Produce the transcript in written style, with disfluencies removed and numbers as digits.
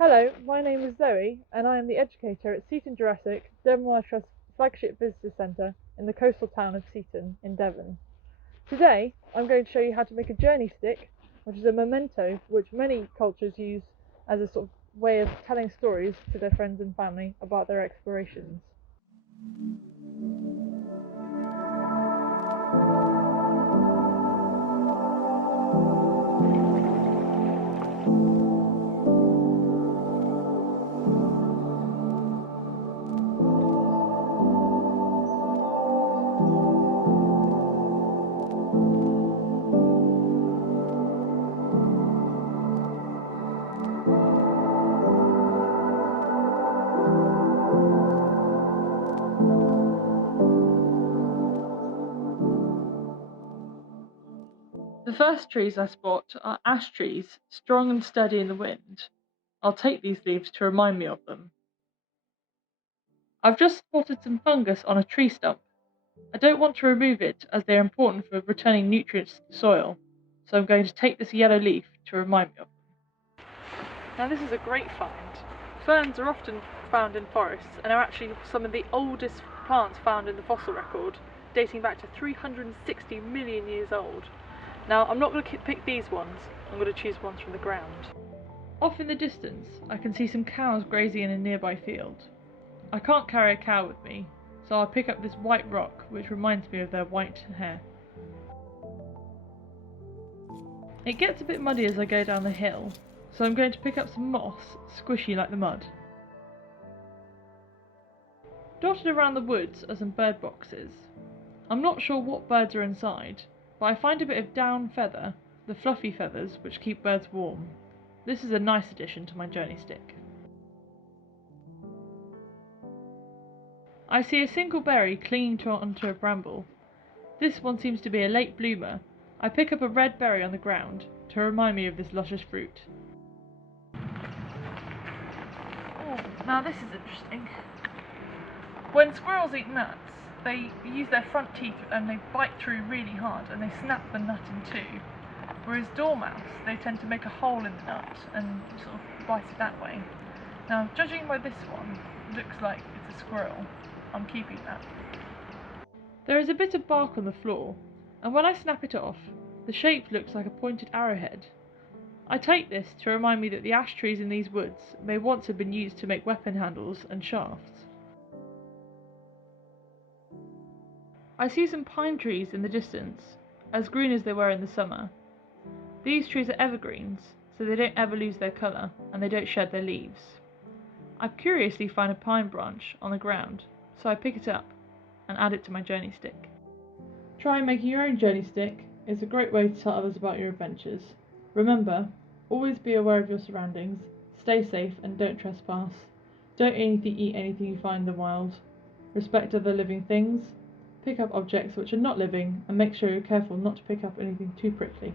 Hello, my name is Zoe, and I am the educator at Seaton Jurassic, Devonshire Trust's flagship visitor centre in the coastal town of Seaton in Devon. Today, I'm going to show you how to make a journey stick, which is a memento which many cultures use as a sort of way of telling stories to their friends and family about their explorations. The first trees I spot are ash trees, strong and steady in the wind. I'll take these leaves to remind me of them. I've just spotted some fungus on a tree stump. I don't want to remove it as they are important for returning nutrients to the soil, so I'm going to take this yellow leaf to remind me of them. Now this is a great find. Ferns are often found in forests and are actually some of the oldest plants found in the fossil record, dating back to 360 million years old. Now I'm not going to pick these ones, I'm going to choose ones from the ground. Off in the distance, I can see some cows grazing in a nearby field. I can't carry a cow with me, so I'll pick up this white rock which reminds me of their white hair. It gets a bit muddy as I go down the hill, so I'm going to pick up some moss, squishy like the mud. Dotted around the woods are some bird boxes. I'm not sure what birds are inside, but I find a bit of down feather, the fluffy feathers which keep birds warm. This is a nice addition to my journey stick. I see a single berry clinging onto a bramble. This one seems to be a late bloomer. I pick up a red berry on the ground to remind me of this luscious fruit. Oh, now this is interesting. When squirrels eat nuts, they use their front teeth and they bite through really hard and they snap the nut in two. Whereas dormouse, they tend to make a hole in the nut and sort of bite it that way. Now, judging by this one, it looks like it's a squirrel. I'm keeping that. There is a bit of bark on the floor, and when I snap it off, the shape looks like a pointed arrowhead. I take this to remind me that the ash trees in these woods may once have been used to make weapon handles and shafts. I see some pine trees in the distance, as green as they were in the summer. These trees are evergreens, so they don't ever lose their colour and they don't shed their leaves. I curiously find a pine branch on the ground, so I pick it up and add it to my journey stick. Try making your own journey stick. It's a great way to tell others about your adventures. Remember, always be aware of your surroundings, stay safe and don't trespass. Don't eat anything you find in the wild. Respect other living things. Pick up objects which are not living and make sure you're careful not to pick up anything too prickly.